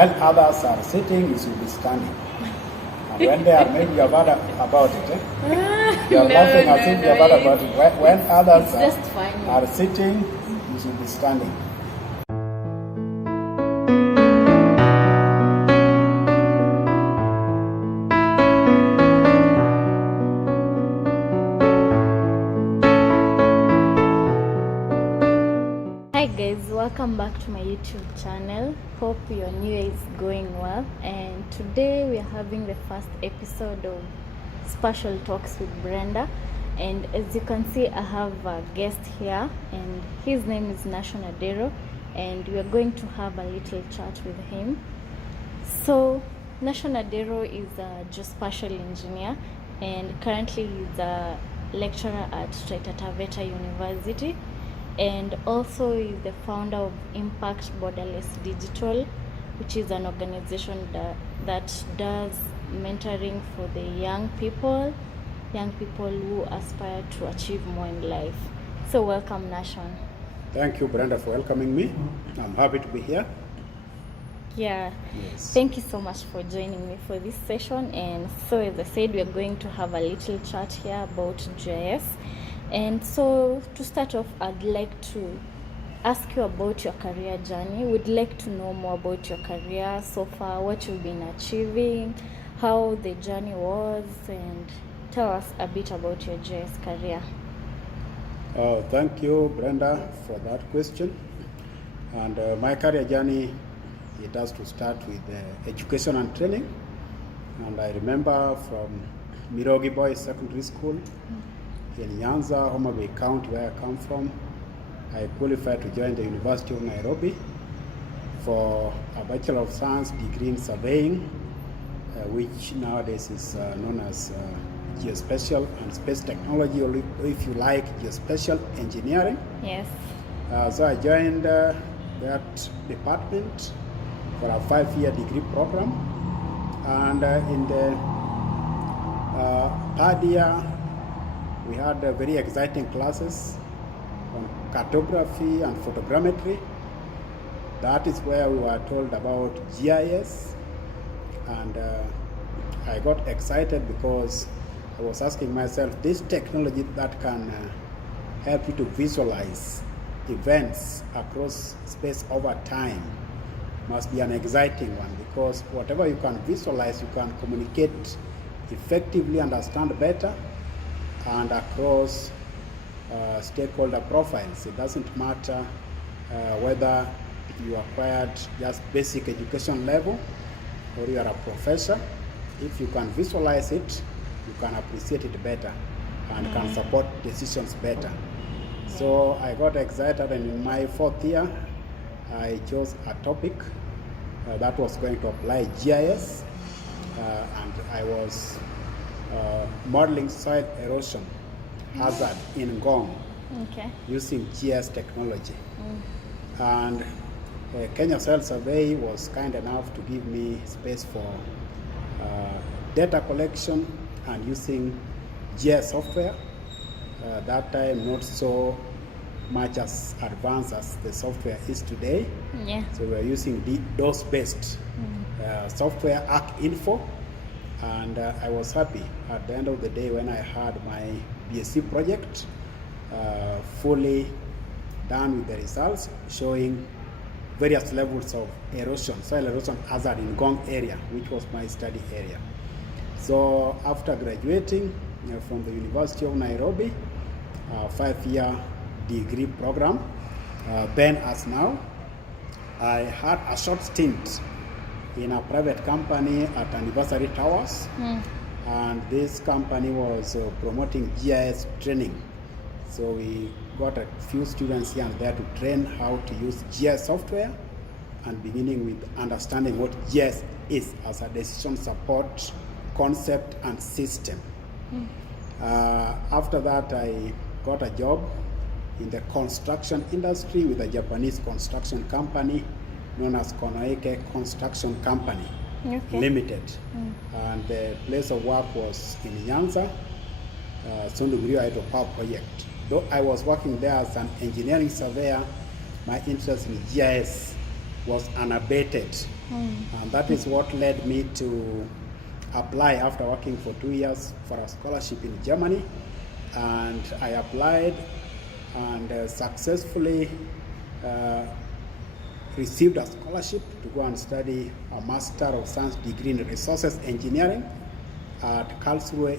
While others are sitting, you should be standing. And when they are, maybe you have heard about it. You are laughing as if you have heard about it. When others are sitting, you should be standing. Hi guys, welcome back to my YouTube channel. Hope your new year is going well, and today we are having the first episode of Spatial Talks with Brenda. And as you can see, I have a guest here, and his name is Nashon Adero, and we are going to have a little chat with him. So Nashon Adero is a geospatial engineer, and currently he's a lecturer at Taveta University, and also is the founder of Impact Borderless Digital, which is an organization that does mentoring for the young people who aspire to achieve more in life. So welcome, Nashon. Thank you, Brenda, for welcoming me. I'm happy to be here. Yeah. Yes. Thank you so much for joining me for this session. And so as I said, we're going to have a little chat here about GIS. And so to start off, I'd like to ask you about your career journey. We'd like to know more about your career so far, what you've been achieving, how the journey was, and tell us a bit about your GIS career. Thank you, Brenda, for that question. And my career journey, it has to start with education and training. And I remember from Mirogi Boys Secondary School in Nyanza, Homa Bay County, where I come from, I qualified to join the University of Nairobi for a Bachelor of Science degree in surveying, which nowadays is known as geospatial and space technology, or if you like, geospatial engineering. Yes. So I joined that department for a 5-year degree program, and in the third year we had very exciting classes on cartography and photogrammetry. That is where we were told about GIS, and I got excited because I was asking myself, this technology that can help you to visualize events across space over time must be an exciting one, because whatever you can visualize, you can communicate effectively, understand better, and across stakeholder profiles. It doesn't matter whether you acquired just basic education level or you are a professor. If you can visualize it, you can appreciate it better and can support decisions better. So I got excited, and in my 4th year I chose a topic that was going to apply GIS, and I was modeling soil erosion hazard in Ngong using GIS technology. And Kenya Soil Survey was kind enough to give me space for data collection and using GIS software. That time not so much as advanced as the software is today. Yeah. So we are using DOS-based software, ArcInfo, and I was happy at the end of the day when I had my BSc project fully done with the results showing various levels of erosion, soil erosion hazard in Ngong area, which was my study area. So after graduating from the University of Nairobi, 5-year degree program, then as now, I had a short stint in a private company at Anniversary Towers, and this company was promoting GIS training. So we got a few students here and there to train how to use GIS software, and beginning with understanding what GIS is as a decision support concept and system. After that, I got a job in the construction industry with a Japanese construction company known as Konoike Construction Company Limited. And the place of work was in Nyanza, Sunduguri Hydro Power Project. Though I was working there as an engineering surveyor, my interest in GIS was unabated And that is what led me to apply after working for 2 years for a scholarship in Germany. And I applied and successfully received a scholarship to go and study a Master of Science degree in Resources Engineering at Karlsruhe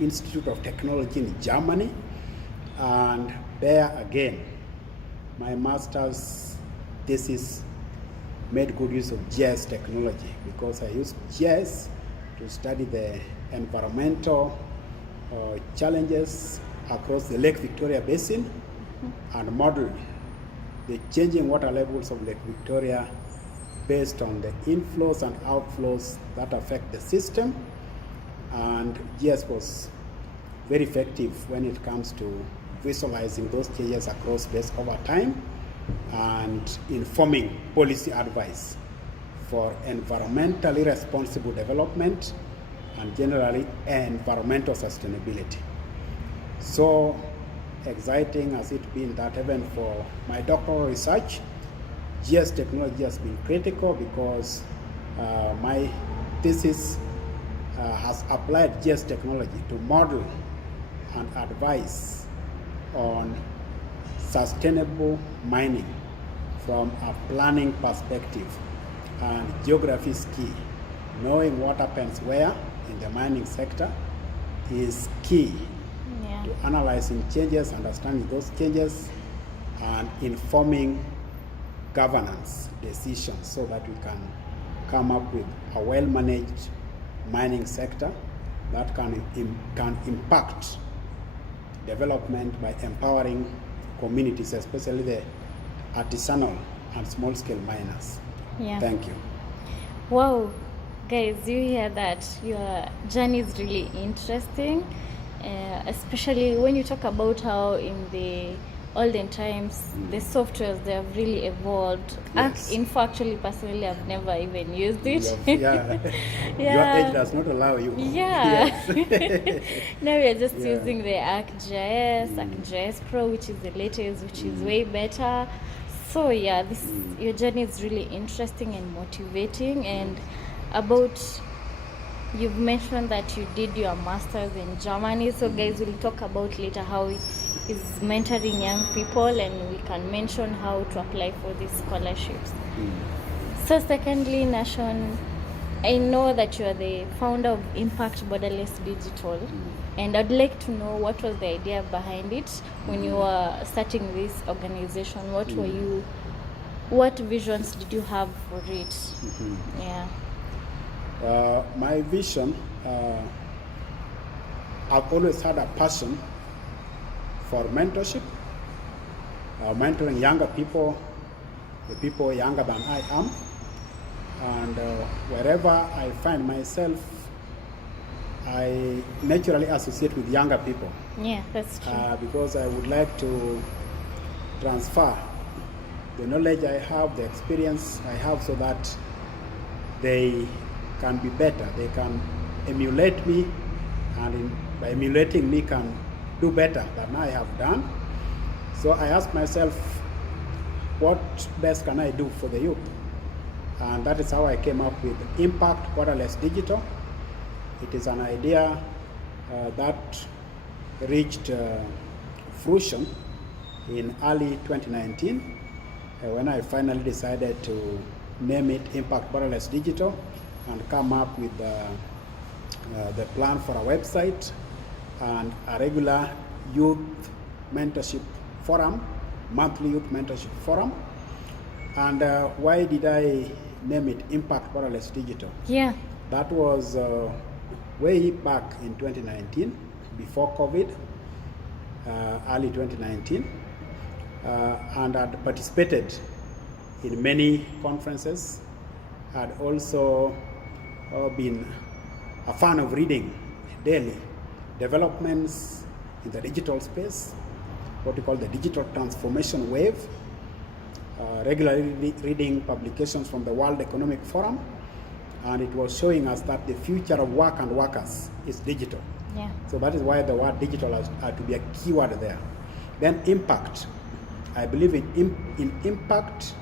Institute of Technology in Germany. And there again, my master's thesis made good use of GIS technology, because I used GIS to study the environmental challenges across the Lake Victoria Basin and model the changing water levels of Lake Victoria based on the inflows and outflows that affect the system. And GIS was very effective when it comes to visualizing those changes across base over time and informing policy advice for environmentally responsible development and generally environmental sustainability. So exciting has it been that even for my doctoral research, GIS technology has been critical, because my thesis has applied GIS technology to model and advise on sustainable mining from a planning perspective. And geography is key. Knowing what happens where in the mining sector is key to analyzing changes, understanding those changes, and informing governance decisions so that we can come up with a well-managed mining sector that can impact development by empowering communities, especially the artisanal and small-scale miners. Yeah. Thank you. Wow, guys, you hear that? Your journey is really interesting, especially when you talk about how in the olden times the softwares, they have really evolved. Yes. In fact, actually, personally, I've never even used it. Yeah. Yeah. Your age does not allow you. Yeah. Yes. Now we are just Yeah. using the ArcGIS Pro, which is the latest, which is way better. So yeah, your journey is really interesting and motivating. And about, you've mentioned that you did your master's in Germany. So guys, we'll talk about later how is mentoring young people, and we can mention how to apply for these scholarships. So secondly, Nashon, I know that you are the founder of Impact Borderless Digital, and I'd like to know what was the idea behind it when you were starting this organization. What visions did you have for it? Yeah. My vision, I've always had a passion for mentorship, mentoring younger people, the people younger than I am. And wherever I find myself, I naturally associate with younger people. Yeah, that's true. Because I would like to transfer the knowledge I have, the experience I have, so that they can be better. They can emulate me, and by emulating me can do better than I have done. So I ask myself, what best can I do for the youth? And that is how I came up with Impact Borderless Digital. It is an idea that reached fruition in early 2019 when I finally decided to name it Impact Borderless Digital and come up with the plan for a website and a regular youth mentorship forum, monthly youth mentorship forum. And why did I name it Impact Borderless Digital? Yeah. That was way back in 2019, before COVID, early 2019. And I'd participated in many conferences. I'd also been a fan of reading daily developments in the digital space, what we call the digital transformation wave, regularly reading publications from the World Economic Forum, and it was showing us that the future of work and workers is digital. Yeah. So that is why the word digital has to be a keyword there. Then impact. I believe in impact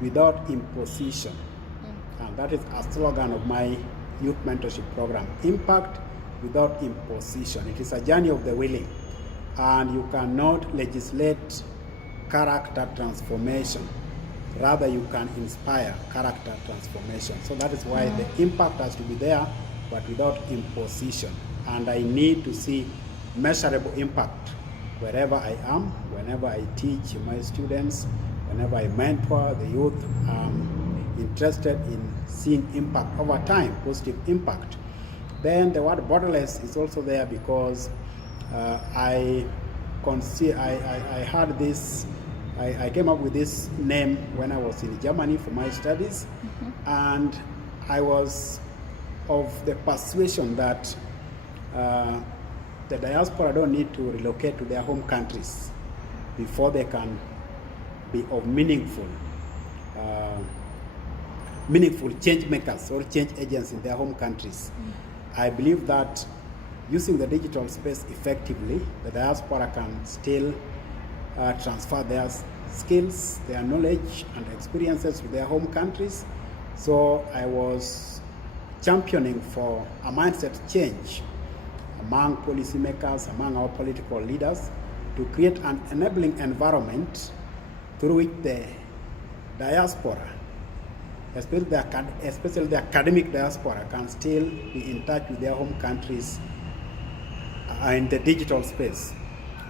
without imposition. And that is a slogan of my youth mentorship program: impact without imposition. It is a journey of the willing, and you cannot legislate character transformation. Rather, you can inspire character transformation. So that is why the impact has to be there, but without imposition. And I need to see measurable impact wherever I am, whenever I teach my students, whenever I mentor the youth. I'm interested in seeing impact over time, positive impact. Then the word borderless is also there because I had this. I came up with this name when I was in Germany for my studies, and I was of the persuasion that the diaspora don't need to relocate to their home countries before they can be of meaningful change makers or change agents in their home countries. I believe that using the digital space effectively, the diaspora can still transfer their skills, their knowledge and experiences to their home countries. So I was championing for a mindset change among policymakers, among our political leaders, to create an enabling environment through which the diaspora, especially the academic diaspora, can still be in touch with their home countries in the digital space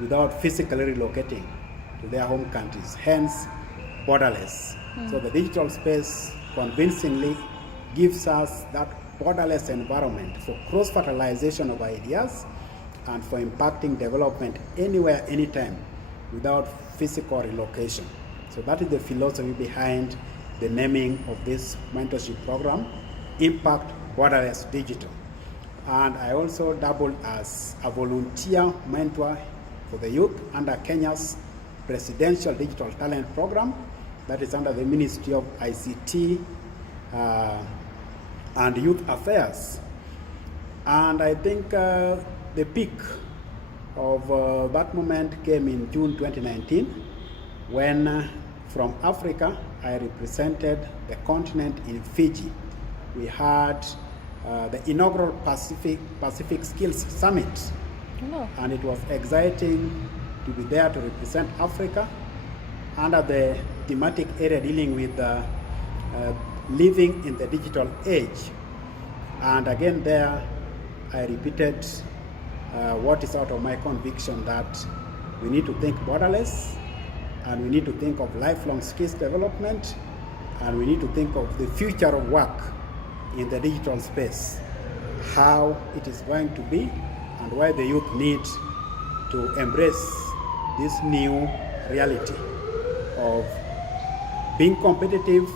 without physically relocating to their home countries, hence borderless. So the digital space convincingly gives us that borderless environment for cross-fertilization of ideas and for impacting development anywhere, anytime, without physical relocation. So that is the philosophy behind the naming of this mentorship program, Impact Borderless Digital. And I also doubled as a volunteer mentor for the youth under Kenya's Presidential Digital Talent Program, that is under the Ministry of ICT and Youth Affairs. And I think the peak of that moment came in June 2019, when from Africa I represented the continent in Fiji. We had the inaugural Pacific Skills Summit, and it was exciting to be there to represent Africa under the thematic area dealing with living in the digital age. And again there, I repeated what is out of my conviction, that we need to think borderless, and we need to think of lifelong skills development, and we need to think of the future of work in the digital space, how it is going to be, and why the youth need to embrace this new reality of being competitive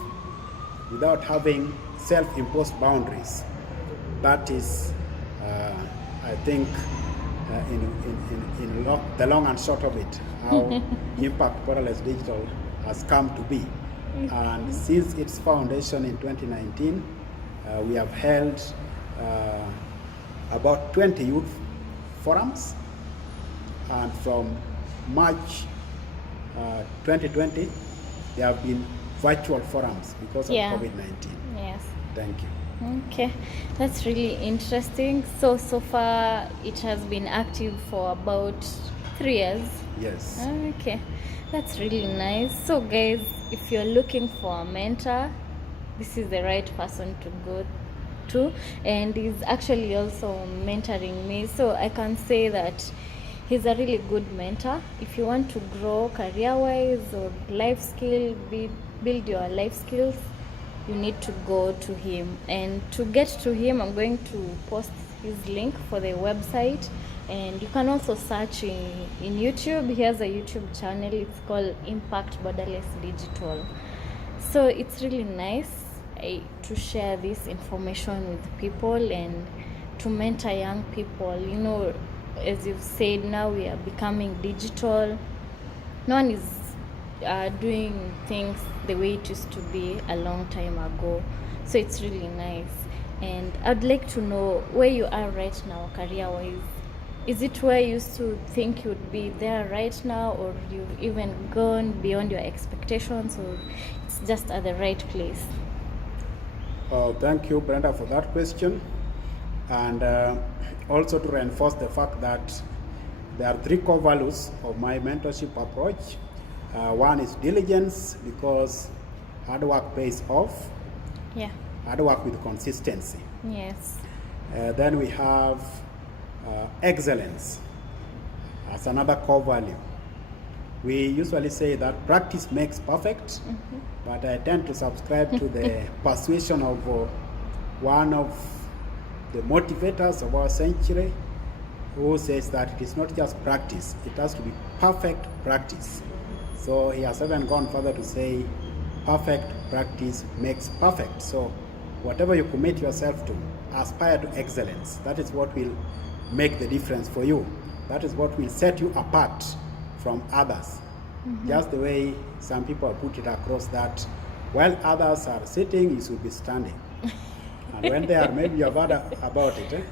without having self-imposed boundaries. That is, I think, in the long and short of it, how Impact Borderless Digital has come to be. And since its foundation in 2019, we have held about 20 youth forums, and from March 2020, there have been virtual forums because of COVID-19. Yes. Thank you. Okay, that's really interesting. So far it has been active for about 3 years. Yes. Okay, that's really nice. So guys, if you're looking for a mentor, this is the right person to go to, and he's actually also mentoring me, so I can say that he's a really good mentor. If you want to grow career-wise or life skill, build your life skills, you need to go to him. And to get to him, I'm going to post his link for the website, and you can also search in YouTube. He has a YouTube channel, it's called Impact Borderless Digital. So it's really nice to share this information with people and to mentor young people. You know, as you've said, now we are becoming digital. No one is doing things the way it used to be a long time ago. So it's really nice. And I'd like to know where you are right now career-wise. Is it where you used to think you'd be there right now, or you've even gone beyond your expectations, or it's just at the right place? Thank you, Brenda, for that question. And also to reinforce the fact that there are three core values of my mentorship approach. One is diligence, because hard work pays off. Yeah. Hard work with consistency. Yes. Then we have excellence as another core value. We usually say that practice makes perfect, but I tend to subscribe to the persuasion of one of the motivators of our century, who says that it is not just practice, it has to be perfect practice. So he has even gone further to say perfect practice makes perfect. So whatever you commit yourself to, aspire to excellence. That is what will make the difference for you. That is what will set you apart from others. Just the way some people put it across, that while others are sitting, you should be standing. And when they are, maybe you have heard about it.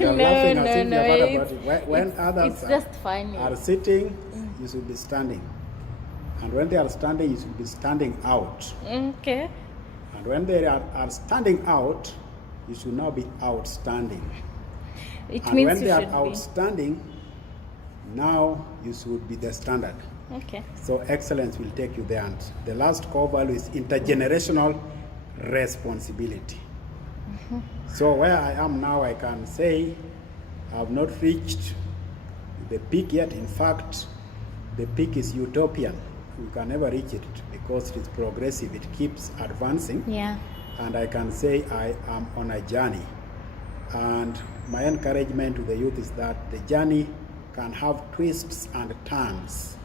You're laughing as if you have heard about it. When others are sitting, you should be standing. And when they are standing, you should be standing out. Okay. And when they are standing out, you should now be outstanding. It and means when they are should outstanding, now you should be the standard. Okay. So excellence will take you there. And the last core value is intergenerational responsibility. So where I am now, I can say I have not reached the peak yet. In fact, the peak is utopian. We can never reach it because it is progressive. It keeps advancing. Yeah. And I can say I am on a journey. And my encouragement to the youth is that the journey can have twists and turns.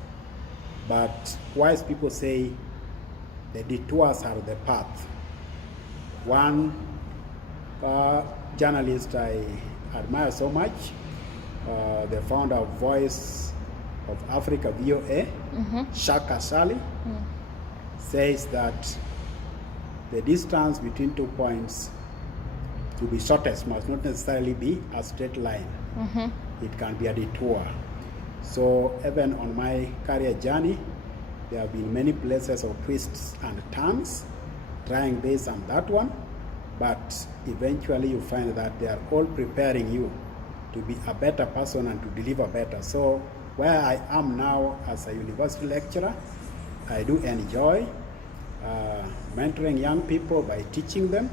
But wise people say the detours are the path. One journalist I admire so much, the founder of Voice of Africa, VOA, Shaka Sali, says that the distance between 2 points to be shortest must not necessarily be a straight line. It can be a detour. So even on my career journey, there have been many places of twists and turns, trying this and that one, but eventually you find that they are all preparing you to be a better person and to deliver better. So where I am now as a university lecturer, I do enjoy mentoring young people by teaching them.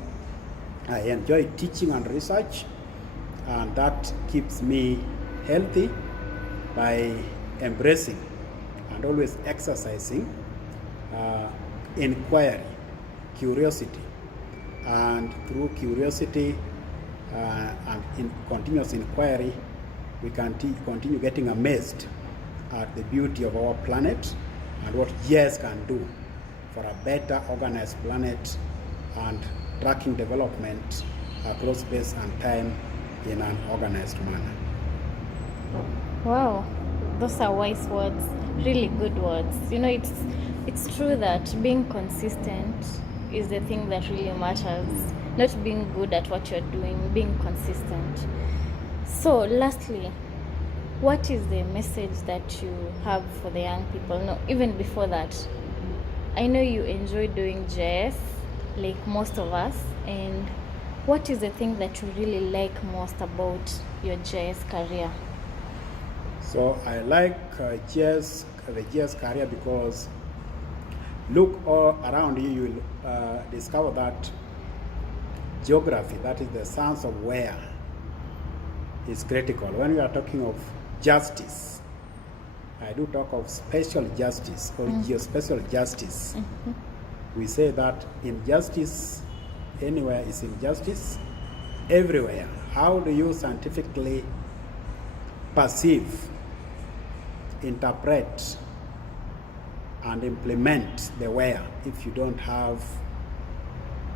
I enjoy teaching and research, and that keeps me healthy by embracing and always exercising inquiry, curiosity. And through curiosity and in continuous inquiry, we can continue getting amazed at the beauty of our planet and what GIS can do for a better organized planet and tracking development across space and time in an organized manner. Wow, those are wise words, really good words. You know, it's true that being consistent is the thing that really matters. Not being good at what you're doing, being consistent. So lastly, what is the message that you have for the young people? No, even before that, I know you enjoy doing GIS like most of us, and what is the thing that you really like most about your GIS career? So I like the GIS career because look all around you, you will discover that geography, that is the science of where, is critical. When we are talking of justice, I do talk of spatial justice or geospatial justice. We say that injustice anywhere is injustice everywhere. How do you scientifically perceive, interpret, and implement the where if you don't have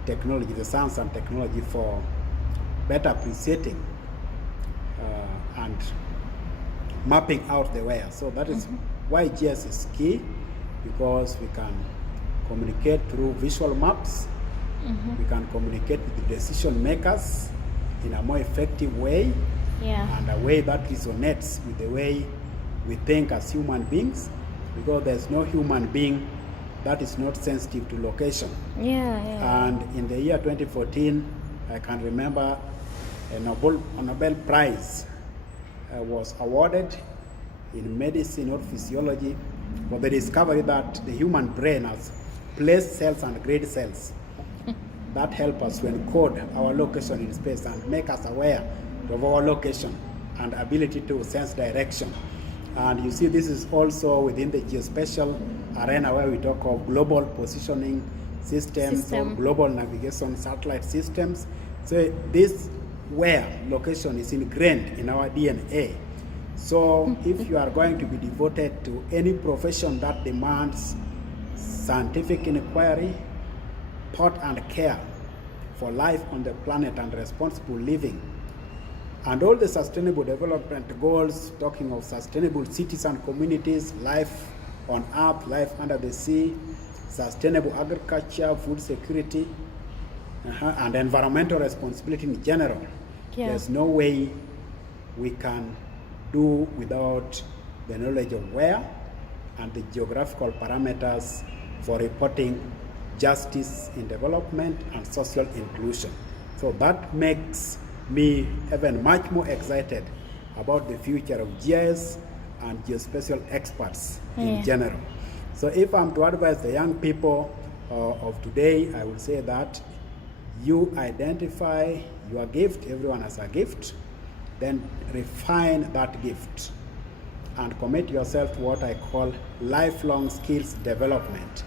technology, the science and technology for better appreciating and mapping out the where? So that is why GIS is key, because we can communicate through visual maps. We can communicate with the decision makers in a more effective way, and a way that resonates with the way we think as human beings, because there's no human being that is not sensitive to location. Yeah. And in the year 2014, I can remember a Nobel Prize was awarded in medicine or physiology for the discovery that the human brain has place cells and grid cells that help us to encode our location in space and make us aware of our location and ability to sense direction. And you see, this is also within the geospatial arena where we talk of global positioning systems or global navigation satellite systems. So this where location is ingrained in our DNA. So if you are going to be devoted to any profession that demands scientific inquiry, thought and care for life on the planet and responsible living, and all the sustainable development goals, talking of sustainable cities and communities, life on earth, life under the sea, sustainable agriculture, food security, and environmental responsibility in general. Yeah. There's no way we can do without the knowledge of where and the geographical parameters for reporting justice in development and social inclusion. So that makes me even much more excited about the future of GIS and geospatial experts in general. So if I'm to advise the young people of today, I would say that you identify your gift, everyone has a gift, then refine that gift and commit yourself to what I call lifelong skills development.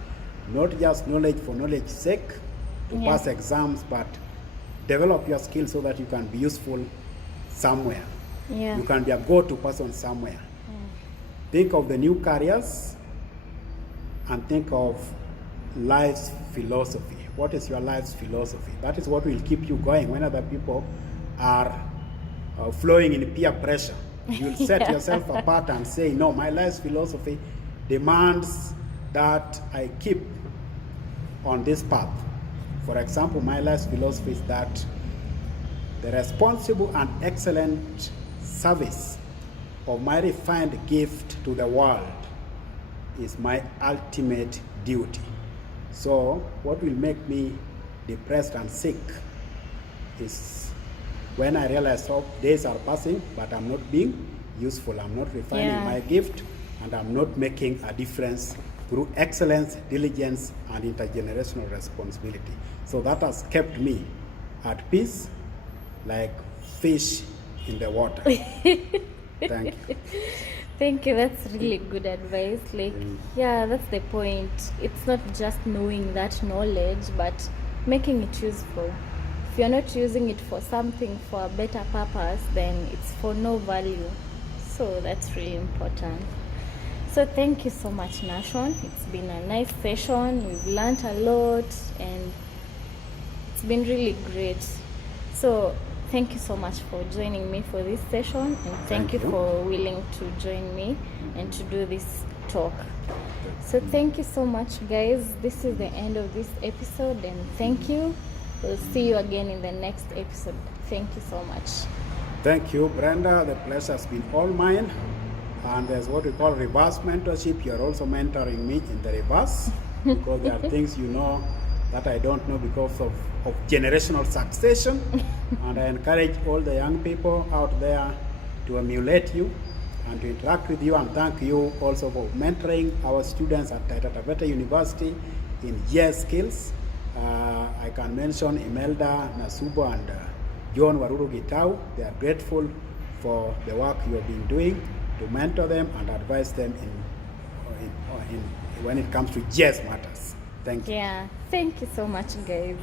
Not just knowledge for knowledge's sake to pass exams, but develop your skills so that you can be useful somewhere. You can be a go-to person somewhere. Think of the new careers and think of life's philosophy. What is your life's philosophy? That is what will keep you going when other people are flowing in peer pressure. You'll set yourself apart and say, no, my life's philosophy demands that I keep on this path. For example, my life's philosophy is that the responsible and excellent service of my refined gift to the world is my ultimate duty. So what will make me depressed and sick is when I realize days are passing, but I'm not being useful. I'm not refining my gift, and I'm not making a difference through excellence, diligence, and intergenerational responsibility. So that has kept me at peace like fish in the water. Thank you. Thank you. That's really good advice. That's the point. It's not just knowing that knowledge, but making it useful. If you're not using it for something, for a better purpose, then it's for no value. So that's really important. So thank you so much, Nashon. It's been a nice session. We've learned a lot and it's been really great. So thank you so much for joining me for this session, and thank you for willing to join me and to do this talk. So thank you so much, guys. This is the end of this episode, and thank you. We'll see you again in the next episode. Thank you so much. Thank you, Brenda. The pleasure has been all mine. And there's what we call reverse mentorship. You're also mentoring me in the reverse because there are things you know that I don't know because of generational succession. And I encourage all the young people out there to emulate you and to interact with you, and thank you also for mentoring our students at Taita Taveta University in GIS skills. I can mention Imelda Nasubo and John Waruru Gitau. They are grateful for the work you have been doing to mentor them and advise them in when it comes to GIS matters. Thank you. Thank you so much, guys.